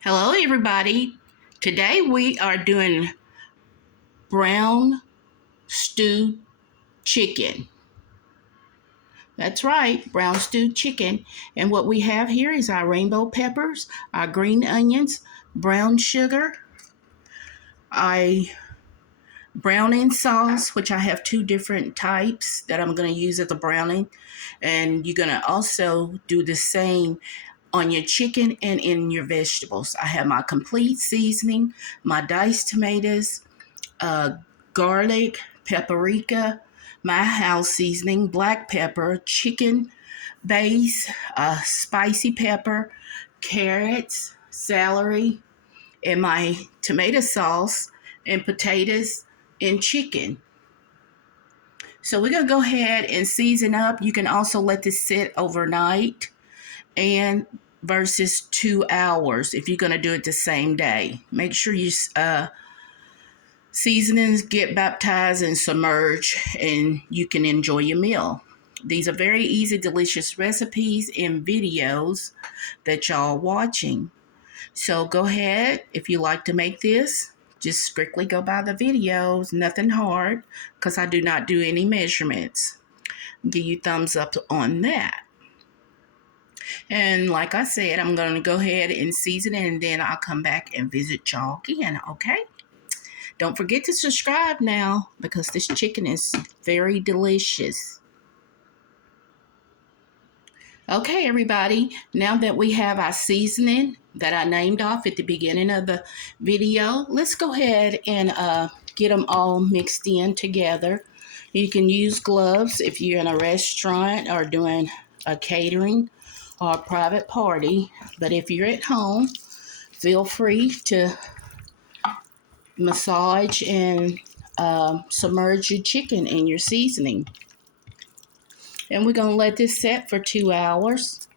Hello, everybody. Today we are doing brown stewed chicken. That's right, brown stewed chicken. And what we have here is our rainbow peppers, our green onions, brown sugar, I browning sauce, which I have two different types that I'm going to use as a browning. And you're going to also do the same on your chicken and in your vegetables. I have my complete seasoning, my diced tomatoes, uh, garlic, paprika, my house seasoning, black pepper, chicken base, spicy pepper, carrots, celery, and my tomato sauce, and potatoes and chicken. So we're going to go ahead and season up. You can also let this sit overnight and versus 2 hours if you're going to do it the same day. Make sure you seasonings get baptized and submerged, and you can enjoy your meal. These are very easy, delicious recipes and videos that y'all are watching. So go ahead, if you like to make this, just strictly go by the videos, nothing hard, because I do not do any measurements. Give you thumbs up on that. And like I said, I'm going to go ahead and season it, and then I'll come back and visit y'all again, okay? Don't forget to subscribe now because this chicken is very delicious. Okay, everybody, now that we have our seasoning that I named off at the beginning of the video, let's go ahead and get them all mixed in together. You can use gloves if you're in a restaurant or doing a catering or a private party, but if you're at home, feel free to massage and submerge your chicken in your seasoning. And we're going to let this set for 2 hours.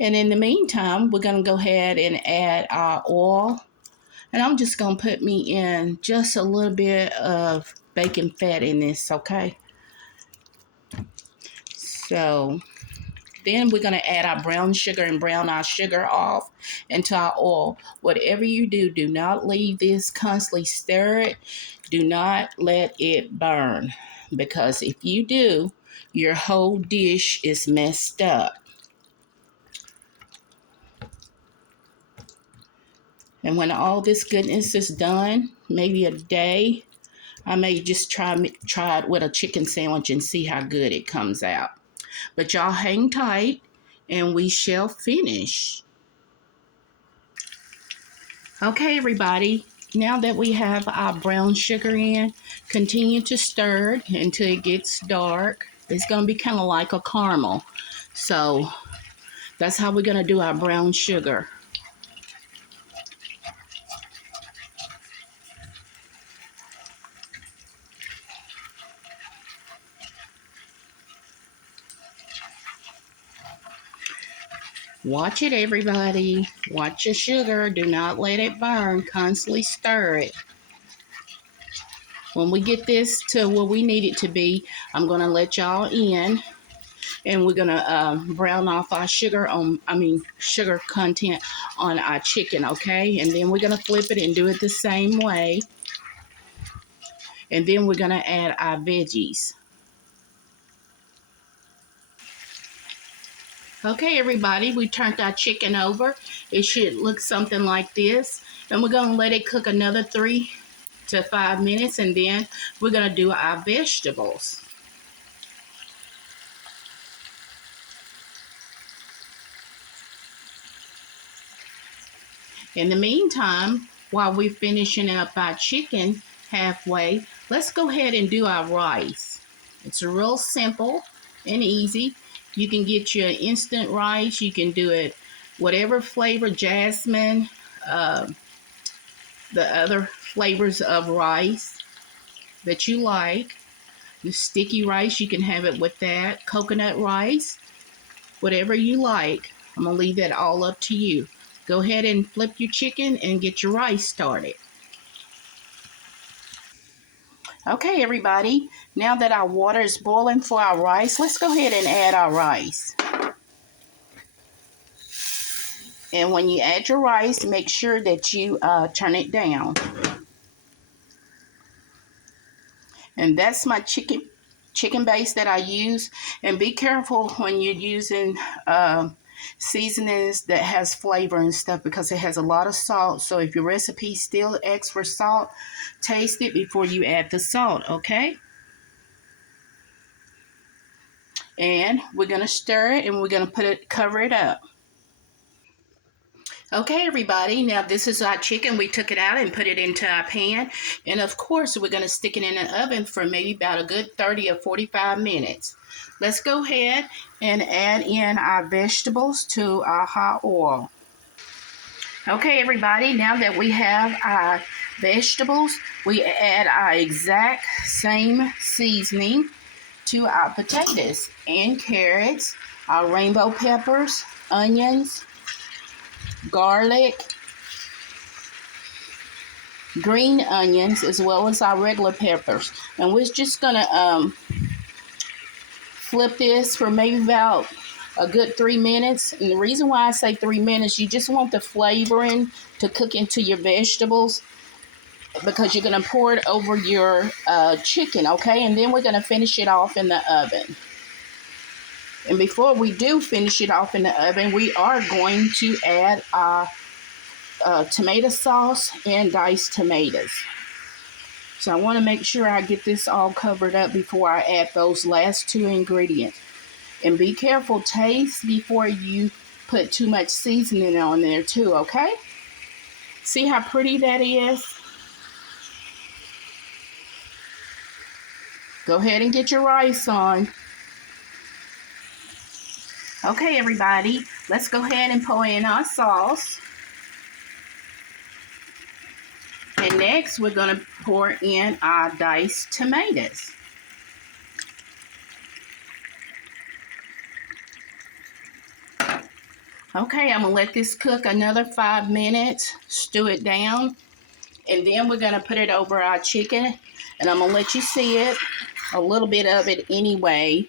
And in the meantime, we're going to go ahead and add our oil. And I'm just going to put me in just a little bit of bacon fat in this, okay? So then we're going to add our brown sugar and brown our sugar off into our oil. Whatever you do, do not leave this, constantly stir it. Do not let it burn, because if you do, your whole dish is messed up. And when all this goodness is done, maybe a day, I may just try it with a chicken sandwich and see how good it comes out. But y'all hang tight and we shall finish. Okay, everybody, now that we have our brown sugar in, continue to stir it until it gets dark. It's going to be kind of like a caramel. So that's how we're going to do our brown sugar. Watch it, everybody. Watch your sugar. Do not let it burn. Constantly stir it. When we get this to where we need it to be, I'm going to let y'all in, and we're going to brown off our sugar sugar content on our chicken, okay? And then we're going to flip it and do it the same way. And then we're going to add our veggies. Okay, everybody, we turned our chicken over. It should look something like this. And we're going to let it cook another 3 to 5 minutes, and then we're going to do our vegetables. In the meantime, while we're finishing up our chicken halfway, let's go ahead and do our rice. It's real simple and easy. You can get your instant rice. You can do it whatever flavor, jasmine, the other flavors of rice that you like. The sticky rice, you can have it with that. Coconut rice, whatever you like. I'm going to leave that all up to you. Go ahead and flip your chicken and get your rice started. Okay, everybody. Now that our water is boiling for our rice, let's go ahead and add our rice. And when you add your rice, make sure that you turn it down. And that's my chicken base that I use. And be careful when you're using seasonings that has flavor and stuff, because it has a lot of salt. So if your recipe still asks for salt, taste it before you add the salt, okay? And we're gonna stir it, and we're gonna cover it up. Okay, everybody, now this is our chicken. We took it out and put it into our pan. And of course, we're going to stick it in an oven for maybe about a good 30 or 45 minutes. Let's go ahead and add in our vegetables to our hot oil. Okay, everybody, now that we have our vegetables, we add our exact same seasoning to our potatoes and carrots, our rainbow peppers, onions, garlic, green onions, as well as our regular peppers. And we're just gonna flip this for maybe about a good 3 minutes. And the reason why I say 3 minutes, you just want the flavoring to cook into your vegetables, because you're gonna pour it over your chicken, okay? And then we're gonna finish it off in the oven. And before we do finish it off in the oven, we are going to add our tomato sauce and diced tomatoes. So I want to make sure I get this all covered up before I add those last two ingredients. And be careful, taste before you put too much seasoning on there too, okay? See how pretty that is? Go ahead and get your rice on. Okay, everybody, let's go ahead and pour in our sauce. And next, we're going to pour in our diced tomatoes. Okay, I'm going to let this cook another 5 minutes, stew it down, and then we're going to put it over our chicken. And I'm going to let you see it, a little bit of it anyway,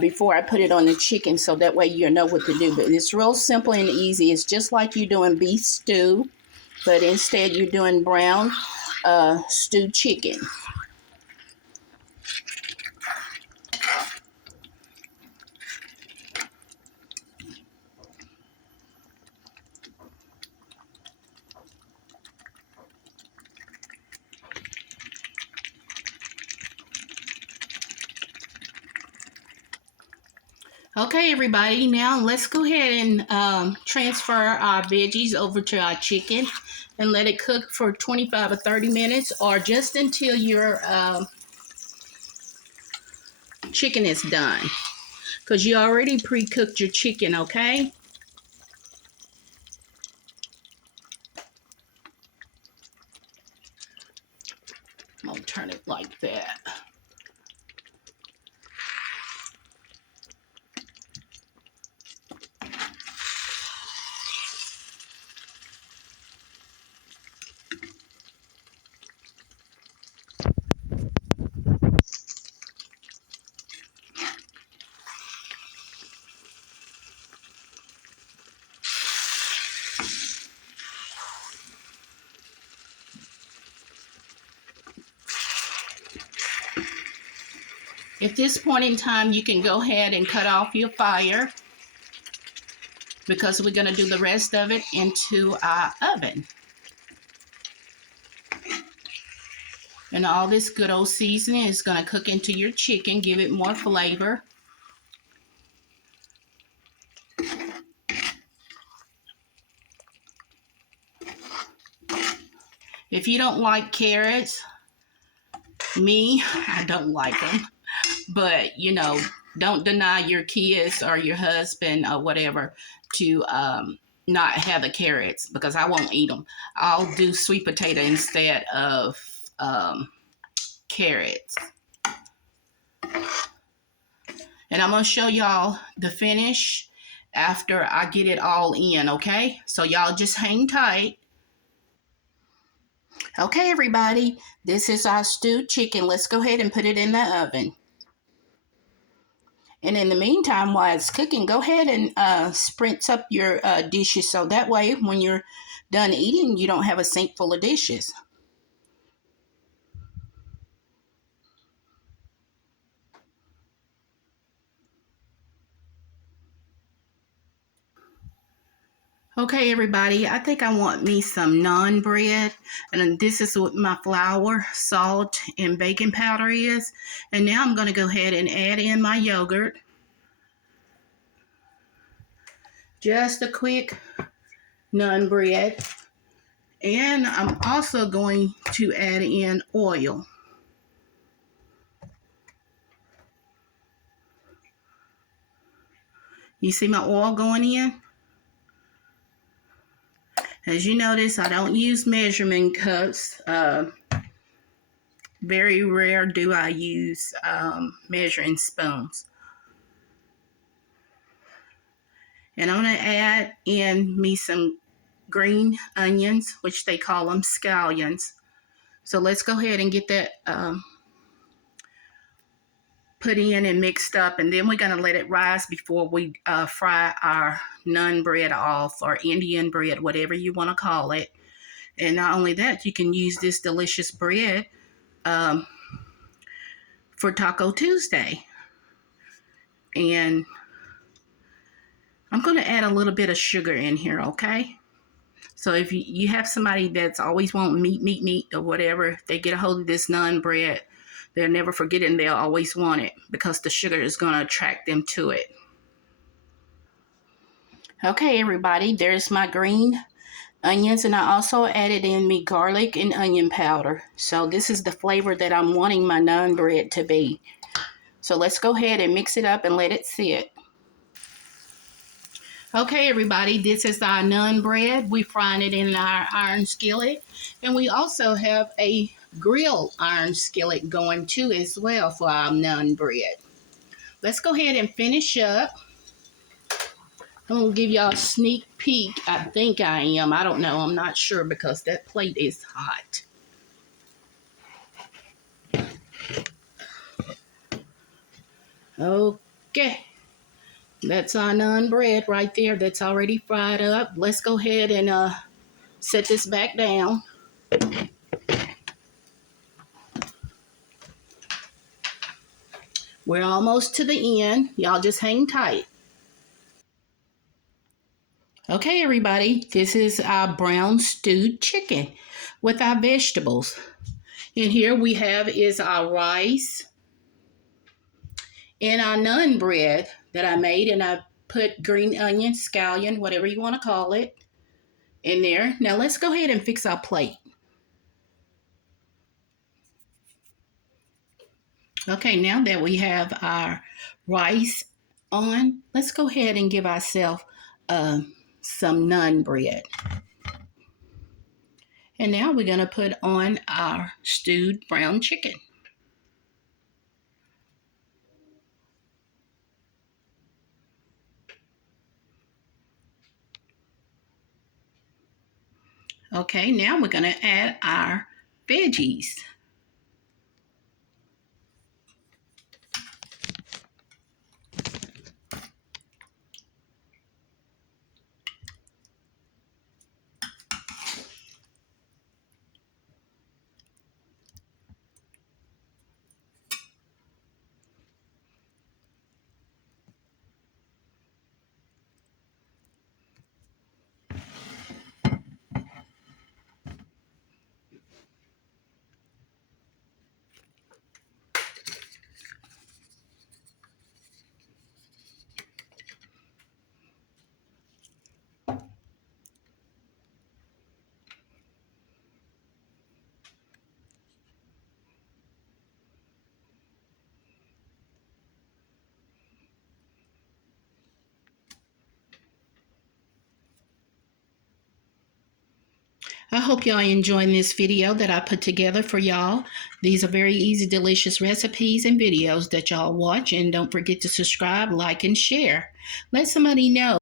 before I put it on the chicken, so that way you know what to do. But it's real simple and easy. It's just like you're doing beef stew, but instead you're doing brown stewed chicken. Okay, everybody, now let's go ahead and transfer our veggies over to our chicken and let it cook for 25 or 30 minutes, or just until your chicken is done, because you already pre-cooked your chicken, okay? I'm gonna turn it like that. At this point in time, you can go ahead and cut off your fire, because we're going to do the rest of it into our oven. And all this good old seasoning is going to cook into your chicken, give it more flavor. If you don't like carrots, I don't like them. But, you know, don't deny your kids or your husband or whatever to not have the carrots, because I won't eat them. I'll do sweet potato instead of carrots. And I'm going to show y'all the finish after I get it all in, okay? So y'all just hang tight. Okay, everybody, this is our stewed chicken. Let's go ahead and put it in the oven. And in the meantime, while it's cooking, go ahead and spritz up your dishes so that way when you're done eating, you don't have a sink full of dishes. Okay, everybody, I think I want me some naan bread. And this is what my flour, salt, and baking powder is. And now I'm going to go ahead and add in my yogurt. Just a quick naan bread. And I'm also going to add in oil. You see my oil going in? As you notice, I don't use measurement cups. Very rare do I use measuring spoons. And I'm going to add in me some green onions, which they call them scallions. So let's go ahead and get that put in and mixed up. And then we're going to let it rise before we fry our naan bread off, or Indian bread, whatever you want to call it. And not only that, you can use this delicious bread for Taco Tuesday. And I'm going to add a little bit of sugar in here, okay? So if you have somebody that's always wanting meat, or whatever, they get a hold of this naan bread, they'll never forget it and they'll always want it because the sugar is going to attract them to it. Okay, everybody, there's my green onions, and I also added in me garlic and onion powder. So this is the flavor that I'm wanting my naan bread to be. So let's go ahead and mix it up and let it sit. Okay, everybody, this is our naan bread. We're frying it in our iron skillet. And we also have a grill iron skillet going too as well for our naan bread. Let's go ahead and finish up. I'm going to give y'all a sneak peek. I think I am. I don't know. I'm not sure because that plate is hot. Okay. That's our naan bread right there. That's already fried up. Let's go ahead and set this back down. We're almost to the end. Y'all just hang tight. Okay, everybody, this is our brown stewed chicken with our vegetables. And here we have is our rice and our naan bread that I made, and I put green onion, scallion, whatever you want to call it, in there. Now let's go ahead and fix our plate. Okay, now that we have our rice on, let's go ahead and give ourselves some naan bread. And now we're going to put on our stewed brown chicken. Okay, now we're going to add our veggies. I hope y'all enjoying this video that I put together for y'all. These are very easy, delicious recipes and videos that y'all watch. And don't forget to subscribe, like, and share. Let somebody know